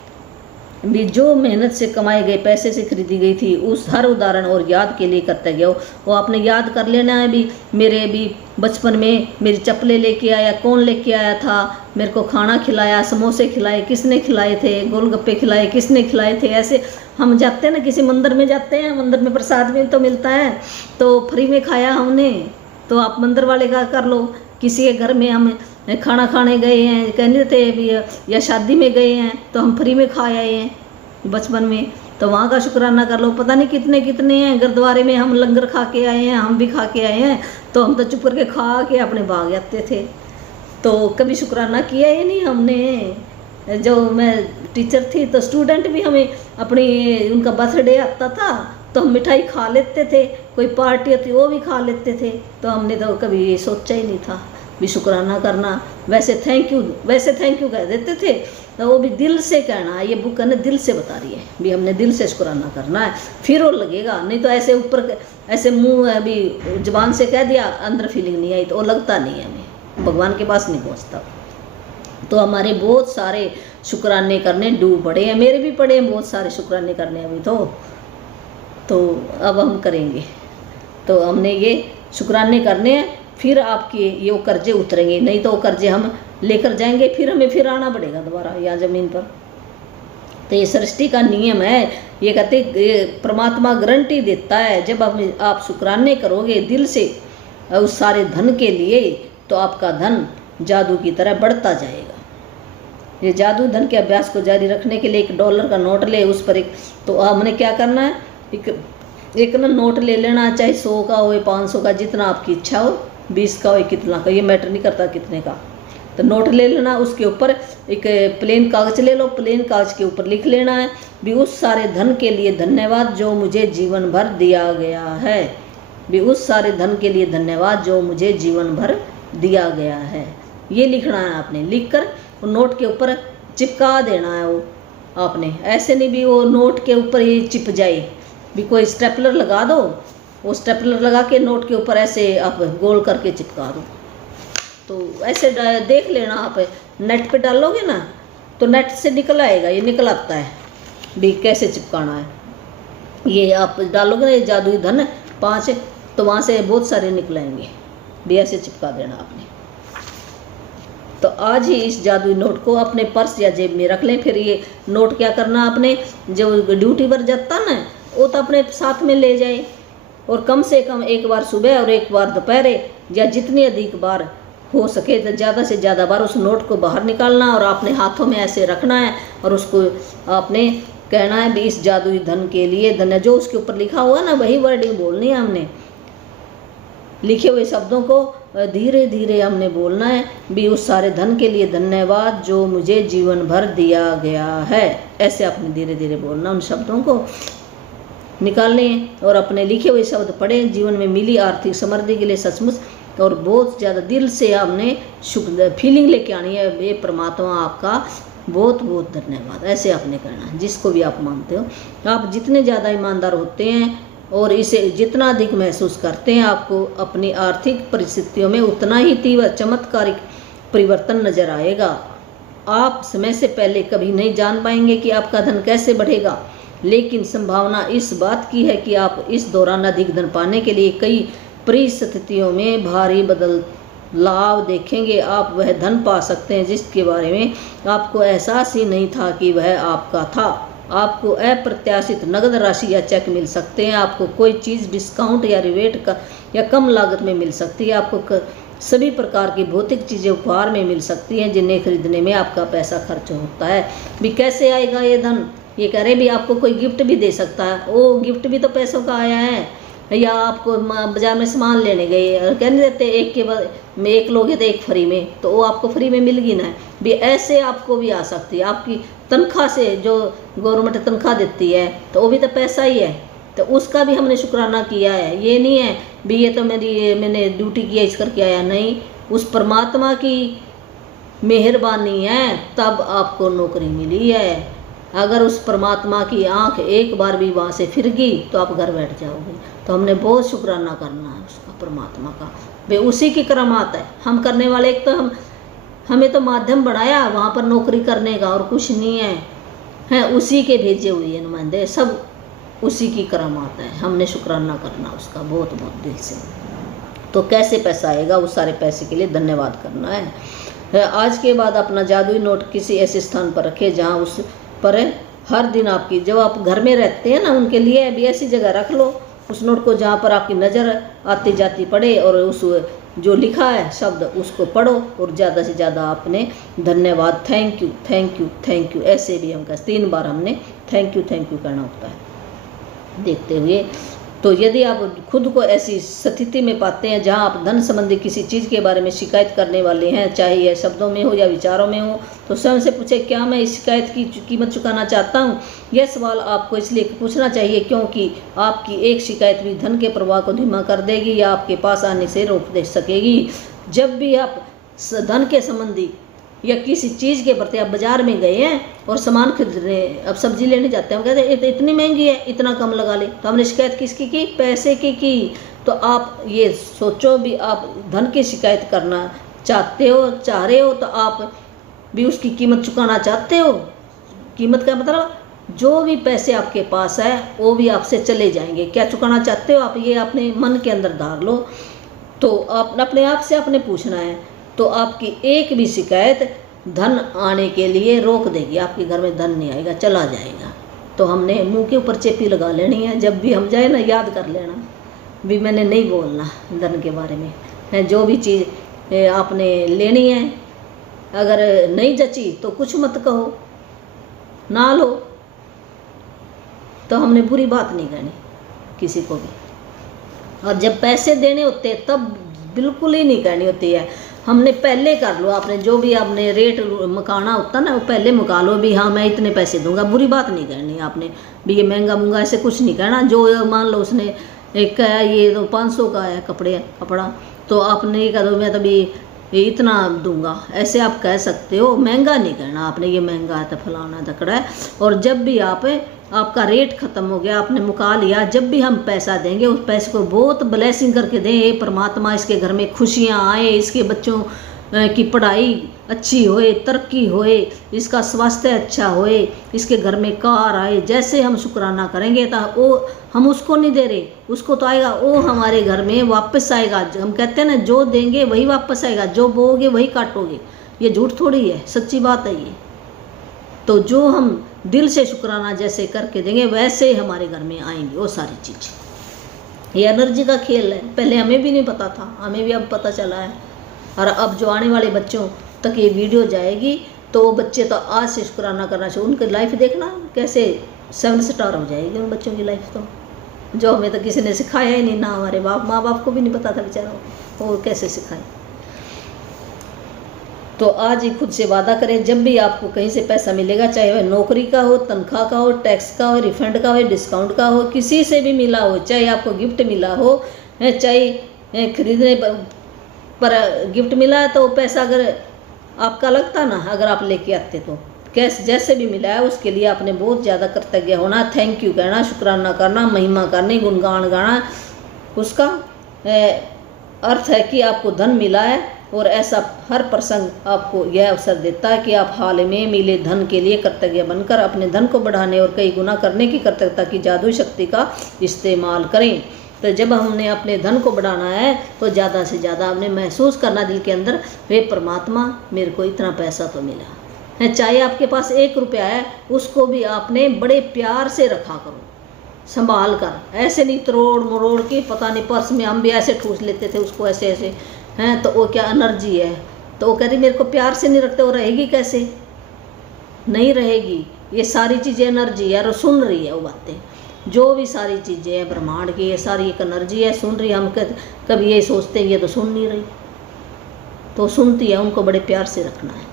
भी, जो मेहनत से कमाए गए पैसे से खरीदी गई थी, उस हर उदाहरण और याद के लिए करते गए हो। वो आपने याद कर लेना है भी, मेरे भी बचपन में मेरी चप्पलें लेके आया, कौन लेके आया था, मेरे को खाना खिलाया, समोसे खिलाए किसने खिलाए थे, गोलगप्पे खिलाए किसने खिलाए थे। ऐसे हम जाते हैं ना, किसी मंदिर में जाते हैं, मंदिर में प्रसाद भी तो मिलता है, तो फ्री में खाया हमने। तो आप मंदिर वाले का कर लो। किसी के घर में हम खाना खाने गए हैं, कहने थे भी, या शादी में गए हैं, तो हम फ्री में खा आए हैं बचपन में, तो वहाँ का शुक्राना कर लो। पता नहीं कितने कितने हैं, गुरुद्वारे में हम लंगर खा के आए हैं, हम भी खा के आए हैं, तो हम तो चुप करके खा के अपने भाग जाते थे। तो कभी शुक्राना किया ही नहीं हमने। जो मैं टीचर थी तो स्टूडेंट भी हमें अपनी, उनका बर्थडे आता था तो हम मिठाई खा लेते थे, कोई पार्टी होती वो भी खा लेते थे। तो हमने तो कभी ये सोचा ही नहीं था भी शुक्राना करना। वैसे थैंक यू कह देते थे, तो वो भी दिल से कहना। ये बुक है दिल से बता रही है भी, हमने दिल से शुक्राना करना है, फिर वो लगेगा। नहीं तो ऐसे ऊपर ऐसे मुंह अभी जुबान से कह दिया, अंदर फीलिंग नहीं आई, तो वो लगता नहीं है, हमें भगवान के पास नहीं पहुँचता। तो हमारे बहुत सारे शुक्राने करने डूब पड़े हैं, मेरे भी पड़े हैं बहुत सारे शुक्राने करने अभी तो अब हम करेंगे। तो हमने ये शुक्राने करने हैं, फिर आपके ये वो कर्जे उतरेंगे। नहीं तो वो कर्जे हम लेकर जाएंगे, फिर हमें फिर आना पड़ेगा दोबारा यहाँ ज़मीन पर। तो ये सृष्टि का नियम है। ये कहते परमात्मा गारंटी देता है, जब आप शुक्राने करोगे दिल से उस सारे धन के लिए, तो आपका धन जादू की तरह बढ़ता जाएगा। ये जादू धन के अभ्यास को जारी रखने के लिए $1 का नोट ले, उस पर तो हमने क्या करना है, एक ना नोट ले लेना, चाहे 100 का हो, 500 का, जितना आपकी इच्छा हो, 20 का हो, कितना का, ये मैटर नहीं करता कितने का। तो नोट ले लेना, उसके ऊपर एक प्लेन कागज ले लो, प्लेन कागज के ऊपर लिख लेना है भी, उस सारे धन के लिए धन्यवाद जो मुझे जीवन भर दिया गया है। भी उस सारे धन के लिए धन्यवाद जो मुझे जीवन भर दिया गया है, ये लिखना है आपने। लिखकर वो नोट के ऊपर चिपका देना है। वो आपने ऐसे नहीं भी वो नोट के ऊपर ही चिप जाए, भी कोई स्टेपलर लगा दो, वो स्टेपलर लगा के नोट के ऊपर ऐसे आप गोल करके चिपका दो। तो ऐसे देख लेना, आप नेट पे डालोगे ना तो नेट से निकल आएगा, ये निकल आता है, भी कैसे चिपकाना है। ये आप डालोगे ना ये जादुई धन 5, तो वहाँ से बहुत सारे निकलेंगे, भी ऐसे चिपका देना आपने। तो आज ही इस जादुई नोट को अपने पर्स या जेब में रख लें। फिर ये नोट क्या करना, आपने जो ड्यूटी पर जाता ना वो तो अपने साथ में ले जाए, और कम से कम एक बार सुबह और एक बार दोपहर, या जितनी अधिक बार हो सके तो ज़्यादा से ज़्यादा बार उस नोट को बाहर निकालना और अपने हाथों में ऐसे रखना है, और उसको आपने कहना है भी इस जादुई धन के लिए धन्य, जो उसके ऊपर लिखा हुआ ना वही वर्डिंग बोलनी है हमने। लिखे हुए शब्दों को धीरे धीरे हमने बोलना है भी उस सारे धन के लिए धन्यवाद जो मुझे जीवन भर दिया गया है। ऐसे आपने धीरे धीरे बोलना, उन शब्दों को निकालने और अपने लिखे हुए शब्द पढ़ें। जीवन में मिली आर्थिक समृद्धि के लिए सचमुच और बहुत ज़्यादा दिल से आपने शुक्र फीलिंग लेके आनी है, ये परमात्मा आपका बहुत बहुत धन्यवाद। ऐसे आपने करना है, जिसको भी आप मानते हो। आप जितने ज़्यादा ईमानदार होते हैं और इसे जितना अधिक महसूस करते हैं, आपको अपनी आर्थिक परिस्थितियों में उतना ही तीव्र चमत्कारिक परिवर्तन नजर आएगा। आप समय से पहले कभी नहीं जान पाएंगे कि आपका धन कैसे बढ़ेगा, लेकिन संभावना इस बात की है कि आप इस दौरान अधिक धन पाने के लिए कई परिस्थितियों में भारी बदलाव देखेंगे। आप वह धन पा सकते हैं जिसके बारे में आपको एहसास ही नहीं था कि वह आपका था। आपको अप्रत्याशित नगद राशि या चेक मिल सकते हैं। आपको कोई चीज़ डिस्काउंट या रिबेट का या कम लागत में मिल सकती है। आपको सभी प्रकार की भौतिक चीज़ें उपहार में मिल सकती हैं जिन्हें खरीदने में आपका पैसा खर्च होता है। भी कैसे आएगा ये धन, ये कह रहे भी आपको कोई गिफ्ट भी दे सकता है, वो गिफ्ट भी तो पैसों का आया है। या आपको बाजार में सामान लेने गए, कह नहीं देते एक के बाद में एक लोगे तो एक फ्री में, तो वो आपको फ्री में मिल गई ना। भी ऐसे आपको भी आ सकती है। आपकी तनख्वाह से जो गवर्नमेंट तनख्वाह देती है तो वो भी तो पैसा ही है, तो उसका भी हमने शुक्राना किया है। ये नहीं है भी ये तो मैंने ड्यूटी किया इस करके आया, नहीं, उस परमात्मा की मेहरबानी है तब आपको नौकरी मिली है। अगर उस परमात्मा की आंख एक बार भी वहाँ से फिर गई तो आप घर बैठ जाओगे। तो हमने बहुत शुक्राना करना है उसका, परमात्मा का, वे उसी की करामात है। हम करने वाले एक तो हमें तो माध्यम बनाया वहाँ पर नौकरी करने का, और कुछ नहीं है उसी के भेजे हुए हैं नुमाइंदे, सब उसी की करामात है। हमने शुक्राना करना उसका बहुत बहुत दिल से। तो कैसे पैसा आएगा, उस सारे पैसे के लिए धन्यवाद करना है। आज के बाद अपना जादुई नोट किसी ऐसे स्थान पर रखें जहाँ उस पर हर दिन आपकी, जब आप घर में रहते हैं ना उनके लिए भी ऐसी जगह रख लो उस नोट को जहाँ पर आपकी नज़र आती जाती पड़े, और उस जो लिखा है शब्द उसको पढ़ो, और ज़्यादा से ज़्यादा आपने धन्यवाद, thank you thank you thank you, ऐसे भी हम कहते 3 बार हमने थैंक यू करना होता है देखते हुए। तो यदि आप खुद को ऐसी स्थिति में पाते हैं जहां आप धन संबंधी किसी चीज़ के बारे में शिकायत करने वाले हैं, चाहे यह शब्दों में हो या विचारों में हो, तो स्वयं से पूछे क्या मैं इस शिकायत की कीमत चुकाना चाहता हूं। यह सवाल आपको इसलिए पूछना चाहिए क्योंकि आपकी एक शिकायत भी धन के प्रवाह को धीमा कर देगी या आपके पास आने से रोक दे सकेगी। जब भी आप धन के संबंधी या किसी चीज़ के प्रति आप बाजार में गए हैं और सामान खरीदने, अब सब्जी लेने जाते हैं, हम कहते हैं इतनी महंगी है, इतना कम लगा ले, तो हमने शिकायत किसकी की, पैसे की। तो आप ये सोचो भी आप धन की शिकायत करना चाह रहे हो तो आप भी उसकी कीमत चुकाना चाहते हो। कीमत का मतलब जो भी पैसे आपके पास है वो भी आपसे चले जाएंगे। क्या चुकाना चाहते हो आप, ये अपने मन के अंदर धार लो। तो आप अपने आप से आपने पूछना है, तो आपकी एक भी शिकायत धन आने के लिए रोक देगी। आपके घर में धन नहीं आएगा, चला जाएगा। तो हमने मुंह के ऊपर चेपी लगा लेनी है, जब भी हम जाए ना याद कर लेना भी मैंने नहीं बोलना धन के बारे में है। जो भी चीज़ आपने लेनी है अगर नहीं जची तो कुछ मत कहो, ना लो, तो हमने बुरी बात नहीं कहनी किसी को भी। और जब पैसे देने होते तब बिल्कुल ही नहीं कहनी होती है, हमने पहले कर लो। आपने जो भी आपने रेट मकाना होता ना वो पहले मुका लो भी हाँ मैं इतने पैसे दूंगा, बुरी बात नहीं कहनी आपने भी ये महंगा मुंगा ऐसे कुछ नहीं कहना। जो मान लो उसने एक कहा ये तो 500 का है कपड़ा, तो आपने ये कह दो मैं तभी इतना दूंगा, ऐसे आप कह सकते हो। महंगा नहीं कहना आपने, ये महंगा है तो फलाना तकड़ा है। और जब भी आपका रेट ख़त्म हो गया, आपने मुका लिया, जब भी हम पैसा देंगे उस पैसे को बहुत ब्लेसिंग करके दें, ये परमात्मा इसके घर में खुशियाँ आए, इसके बच्चों कि पढ़ाई अच्छी होए, तरक्की होए, इसका स्वास्थ्य अच्छा होए, इसके घर में कार आए, जैसे हम शुक्राना करेंगे तो वो हम उसको नहीं दे रहे, उसको तो आएगा, वो हमारे घर में वापस आएगा। हम कहते हैं ना, जो देंगे वही वापस आएगा, जो बोओगे वही काटोगे। ये झूठ थोड़ी है, सच्ची बात है ये। तो जो हम दिल से शुक्राना जैसे करके देंगे वैसे हमारे घर में आएंगी वो सारी चीज़ें। ये एनर्जी का खेल है, पहले हमें भी नहीं पता था, हमें भी अब पता चला है। और अब जो आने वाले बच्चों तक ये वीडियो जाएगी तो वो बच्चे तो आज से शुक्राना करना चाहिए। उनकी लाइफ देखना कैसे 7 स्टार हो जाएगी उन बच्चों की लाइफ, तो जो हमें तो किसी ने सिखाया ही नहीं, ना हमारे माँ बाप को भी नहीं पता था बेचारों को, वो कैसे सिखाए। तो आज ही खुद से वादा करें, जब भी आपको कहीं से पैसा मिलेगा, चाहे वह नौकरी का हो, तनख्वाह का हो, टैक्स का हो, रिफंड का हो, डिस्काउंट का हो, किसी से भी मिला हो, चाहे आपको गिफ्ट मिला हो, चाहे खरीदने पर गिफ्ट मिला है, तो वो पैसा अगर आपका लगता ना, अगर आप लेके आते तो कैसे जैसे भी मिला है उसके लिए आपने बहुत ज़्यादा कृतज्ञ होना, थैंक यू कहना, शुक्राना करना, महिमा करनी, गुणगान गाना। उसका अर्थ है कि आपको धन मिला है, और ऐसा हर प्रसंग आपको यह अवसर देता है कि आप हाल में मिले धन के लिए कृतज्ञ बनकर अपने धन को बढ़ाने और कई गुना करने की कृतज्ञता की जादुई शक्ति का इस्तेमाल करें। तो जब हमने अपने धन को बढ़ाना है तो ज़्यादा से ज़्यादा हमने महसूस करना दिल के अंदर, वे परमात्मा मेरे को इतना पैसा तो मिला है। चाहे आपके पास 1 रुपया है, उसको भी आपने बड़े प्यार से रखा करो, संभाल कर, ऐसे नहीं तरोड़ मरोड़ के, पता नहीं पर्स में हम भी ऐसे ठूस लेते थे उसको ऐसे ऐसे हैं, तो वो क्या एनर्जी है। तो वो कह रही मेरे को प्यार से नहीं रखते, वो रहेगी कैसे, नहीं रहेगी। ये सारी चीज़ें एनर्जी है और सुन रही है वो बातें, जो भी सारी चीज़ें हैं ब्रह्मांड की, ये सारी एक एनर्जी है, सुन रही है। हम कभी ये सोचते हैं ये तो सुन नहीं रही, तो सुनती है, उनको बड़े प्यार से रखना है।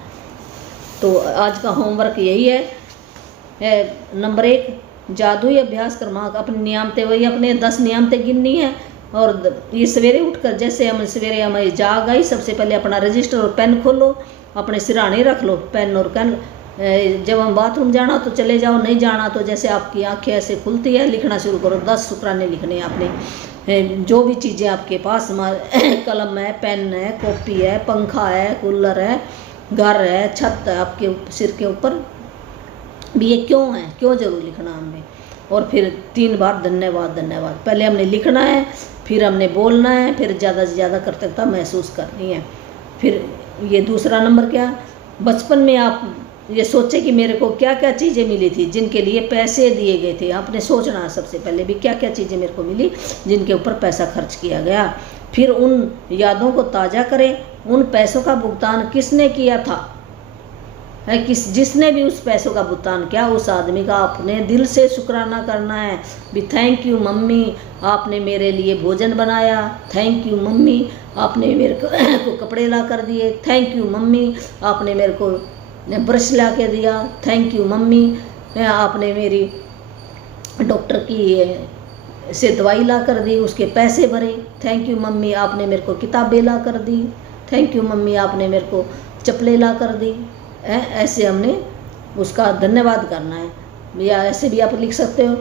तो आज का होमवर्क यही है नंबर 1, जादुई अभ्यास क्रमांक अपनी नियामतें, वही अपने 10 नियामतें गिननी है। और ये सवेरे उठकर, जैसे हम सवेरे हमारी जाग आई, सबसे पहले अपना रजिस्टर और पेन खोलो, अपने सिरहाने रख लो पेन और पेन। जब हम बाथरूम जाना तो चले जाओ, नहीं जाना तो जैसे आपकी आंखें ऐसे खुलती है लिखना शुरू करो। 10 शुक्राने लिखने हैं आपने, जो भी चीज़ें आपके पास, कलम है, पेन है, कॉपी है, पंखा है, कूलर है, घर है, छत है आपके सिर के ऊपर भी, ये क्यों है, क्यों जरूर लिखना हमने। और फिर 3 बार धन्यवाद धन्यवाद, पहले हमने लिखना है, फिर हमने बोलना है, फिर ज़्यादा से ज़्यादा कृतज्ञता महसूस करनी है। फिर ये दूसरा नंबर क्या, बचपन में आप ये सोचे कि मेरे को क्या क्या चीज़ें मिली थी जिनके लिए पैसे दिए गए थे। आपने सोचना सबसे पहले भी क्या क्या चीज़ें मेरे को मिली जिनके ऊपर पैसा खर्च किया गया। फिर उन यादों को ताज़ा करें, उन पैसों का भुगतान किसने किया था, है जिसने भी उस पैसों का भुगतान किया, उस आदमी का अपने दिल से शुक्राना करना है भी, थैंक यू मम्मी, आपने मेरे लिए भोजन बनाया, थैंक यू मम्मी, आपने मेरे को कपड़े ला कर दिए, थैंक यू मम्मी, आपने मेरे को ब्रश ला के दिया, थैंक यू मम्मी, आपने मेरी डॉक्टर की से दवाई ला कर दी, उसके पैसे भरे, थैंक यू मम्मी, आपने मेरे को किताबें ला कर दी, थैंक यू मम्मी, आपने मेरे को चप्पलें ला कर दी। ऐसे हमने उसका धन्यवाद करना है। या ऐसे भी आप लिख सकते हो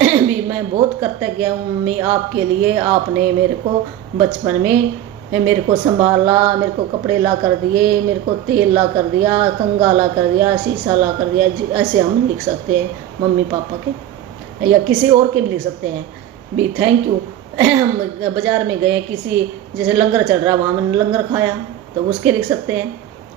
भी, मैं बहुत कृतज्ञ हूँ मम्मी आपके लिए, आपने मेरे को बचपन में मेरे को संभाला, मेरे को कपड़े ला कर दिए, मेरे को तेल ला कर दिया, कंघा ला कर दिया, शीशा ला कर दिया। ऐसे हम लिख सकते हैं मम्मी पापा के, या किसी और के भी लिख सकते हैं भी, थैंक यू। हम बाज़ार में गए, किसी जैसे लंगर चल रहा वहाँ मैंने लंगर खाया तो उसके लिख सकते हैं।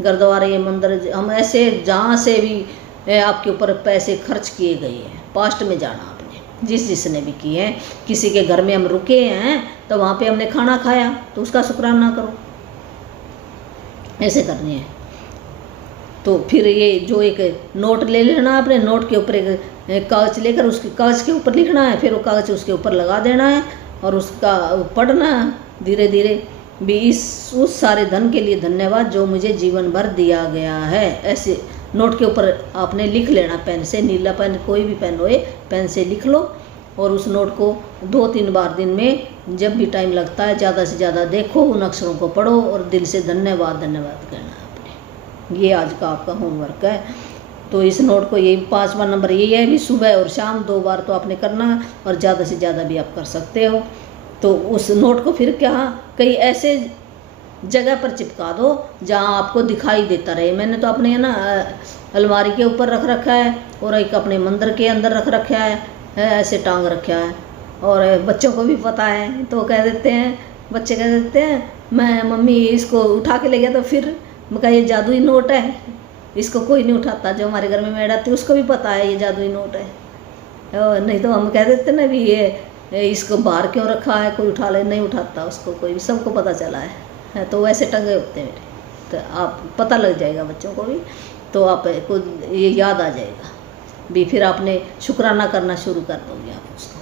गुरुद्वारे मंदिर, हम ऐसे जहाँ से भी आपके ऊपर पैसे खर्च किए गए हैं, पास्ट में जाना आपने जिसने भी किए हैं। किसी के घर में हम रुके हैं तो वहाँ पे हमने खाना खाया तो उसका शुक्राना करो, ऐसे करनी है। तो फिर ये जो एक नोट ले लेना आपने, नोट के ऊपर एक कागज लेकर उसके कागज के ऊपर लिखना है, फिर वो कागज उसके ऊपर लगा देना है और उसका पढ़ना धीरे धीरे भी, उस सारे धन के लिए धन्यवाद जो मुझे जीवन भर दिया गया है। ऐसे नोट के ऊपर आपने लिख लेना पेन से, नीला पेन कोई भी पेन होए, पेन से लिख लो और उस नोट को 2-3 बार दिन में जब भी टाइम लगता है ज़्यादा से ज़्यादा देखो, उन अक्षरों को पढ़ो और दिल से धन्यवाद धन्यवाद कहना आपने। ये आज का आपका होमवर्क है। तो इस नोट को, यही 5वां नंबर यही है भी, सुबह और शाम 2 बार तो आपने करना है और ज़्यादा से ज़्यादा भी आप कर सकते हो। तो उस नोट को फिर क्या, कई ऐसे जगह पर चिपका दो जहाँ आपको दिखाई देता रहे। मैंने तो अपने ना अलमारी के ऊपर रख रखा है और एक अपने मंदिर के अंदर रख रखा है, ऐसे टांग रखा है। और बच्चों को भी पता है तो कह देते हैं, बच्चे कह देते हैं मैं मम्मी इसको उठा के ले गया तो फिर मैं कहा ये जादुई नोट है, इसको कोई नहीं उठाता। जो हमारे घर में मेड आती है उसको भी पता है ये जादुई नोट है। और नहीं तो हम कह देते ना भी ये इसको बाहर क्यों रखा है, कोई उठा ले, नहीं उठाता उसको कोई भी, सबको पता चला है। तो वैसे टंगे होते हैं मेरे, तो आप पता लग जाएगा बच्चों को भी, तो आपको ये याद आ जाएगा भी, फिर आपने शुक्राना करना शुरू कर दोगे आप उसको।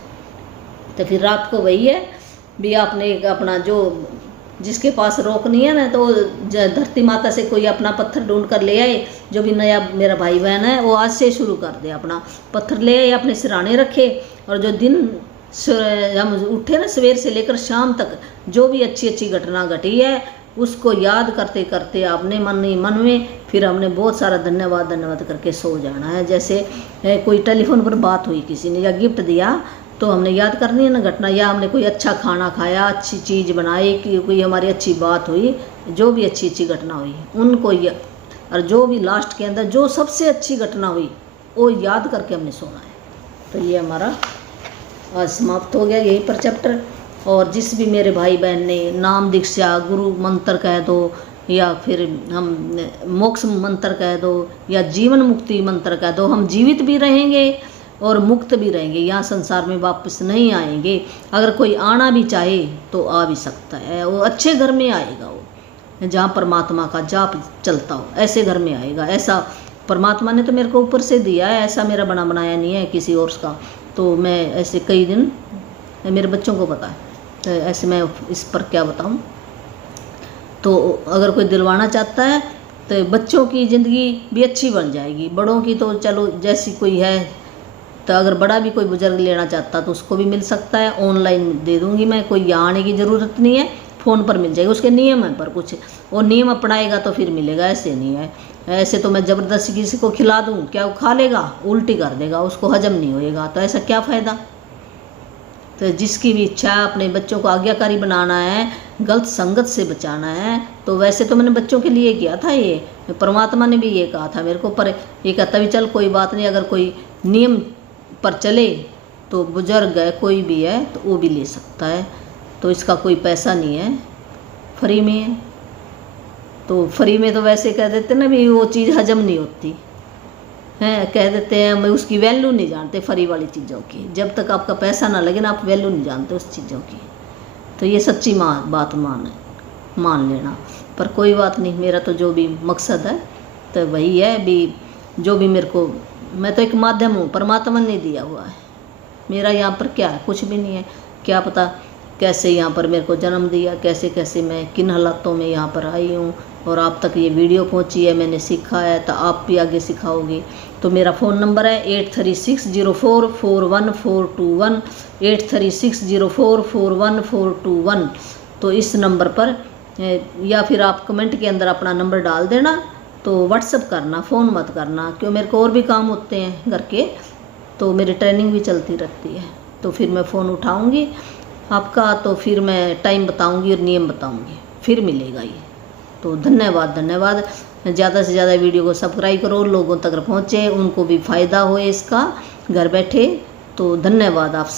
तो फिर रात को वही है भी, आपने एक अपना जो जिसके पास रोक नहीं है ना, तो धरती माता से कोई अपना पत्थर ढूंढ कर ले आए। जो भी नया मेरा भाई बहन है वो आज से शुरू कर दे, अपना पत्थर ले आए, अपने सिराने रखे, और जो दिन हम उठे ना सवेर से लेकर शाम तक जो भी अच्छी अच्छी घटना घटी है उसको याद करते करते आपने मन ही मन में फिर हमने बहुत सारा धन्यवाद धन्यवाद करके सो जाना है। जैसे कोई टेलीफोन पर बात हुई किसी ने या गिफ्ट दिया तो हमने याद करनी है ना घटना, या हमने कोई अच्छा खाना खाया, अच्छी चीज़ बनाई, कि कोई हमारी अच्छी बात हुई, जो भी अच्छी अच्छी घटना हुई उनको और जो भी लास्ट के अंदर जो सबसे अच्छी घटना हुई वो याद करके हमने सोना है। तो ये हमारा आज समाप्त हो गया यही पर चैप्टर। और जिस भी मेरे भाई बहन ने नाम दीक्षा गुरु मंत्र कह दो, या फिर हम मोक्ष मंत्र कह दो, या जीवन मुक्ति मंत्र कह दो, हम जीवित भी रहेंगे और मुक्त भी रहेंगे, यहाँ संसार में वापस नहीं आएंगे। अगर कोई आना भी चाहे तो आ भी सकता है, वो अच्छे घर में आएगा, वो जहाँ परमात्मा का जाप चलता हो ऐसे घर में आएगा। ऐसा परमात्मा ने तो मेरे को ऊपर से दिया है, ऐसा मेरा बना बनाया नहीं है किसी और का। तो मैं ऐसे कई दिन मेरे बच्चों को पता है, तो ऐसे मैं इस पर क्या बताऊँ। तो अगर कोई दिलवाना चाहता है तो बच्चों की ज़िंदगी भी अच्छी बन जाएगी, बड़ों की तो चलो जैसी कोई है। तो अगर बड़ा भी कोई बुजुर्ग लेना चाहता तो उसको भी मिल सकता है, ऑनलाइन दे दूंगी मैं, कोई यहाँ आने की ज़रूरत नहीं है, फ़ोन पर मिल जाएगा। उसके नियम है पर कुछ, वो नियम अपनाएगा तो फिर मिलेगा, ऐसे नहीं है। ऐसे तो मैं ज़बरदस्ती किसी को खिला दूँ, क्या वो खा लेगा, उल्टी कर देगा, उसको हजम नहीं होएगा, तो ऐसा क्या फ़ायदा। तो जिसकी भी इच्छा है अपने बच्चों को आज्ञाकारी बनाना है, गलत संगत से बचाना है, तो वैसे तो मैंने बच्चों के लिए किया था ये, परमात्मा ने भी ये कहा था मेरे को। पर ये कहता भी चल कोई बात नहीं, अगर कोई नियम पर चले तो बुजुर्ग है कोई भी है तो वो भी ले सकता है, तो इसका कोई पैसा नहीं है, फ्री में है। तो फ्री में तो वैसे कह देते ना भी वो चीज़ हजम नहीं होती है, कह देते हैं हम उसकी वैल्यू नहीं जानते फ्री वाली चीज़ों की। जब तक आपका पैसा ना लगे ना आप वैल्यू नहीं जानते उस चीज़ों की। तो ये सच्ची बात मान लेना। पर कोई बात नहीं, मेरा तो जो भी मकसद है तो वही है भी, जो भी मेरे को, मैं तो एक माध्यम हूँ, परमात्मा ने दिया हुआ है। मेरा यहाँ पर क्या है, कुछ भी नहीं है। क्या पता कैसे यहाँ पर मेरे को जन्म दिया, कैसे कैसे मैं किन हालातों में यहाँ पर आई हूँ और आप तक ये वीडियो पहुँची है, मैंने सीखा है, तो आप भी आगे सिखाओगे। तो मेरा फ़ोन नंबर है 8360441421, 8360441421। तो इस नंबर पर या फिर आप कमेंट के अंदर अपना नंबर डाल देना, तो व्हाट्सअप करना, फ़ोन मत करना, क्यों मेरे को और भी काम होते हैं घर के, तो मेरी ट्रेनिंग भी चलती रहती है। तो फिर मैं फ़ोन उठाऊंगी आपका, तो फिर मैं टाइम बताऊंगी और नियम बताऊंगी, फिर मिलेगा ये। तो धन्यवाद। ज़्यादा से ज़्यादा वीडियो को सब्सक्राइब करो, लोगों तक पहुँचे, उनको भी फ़ायदा हो इसका घर बैठे। तो धन्यवाद आप सब।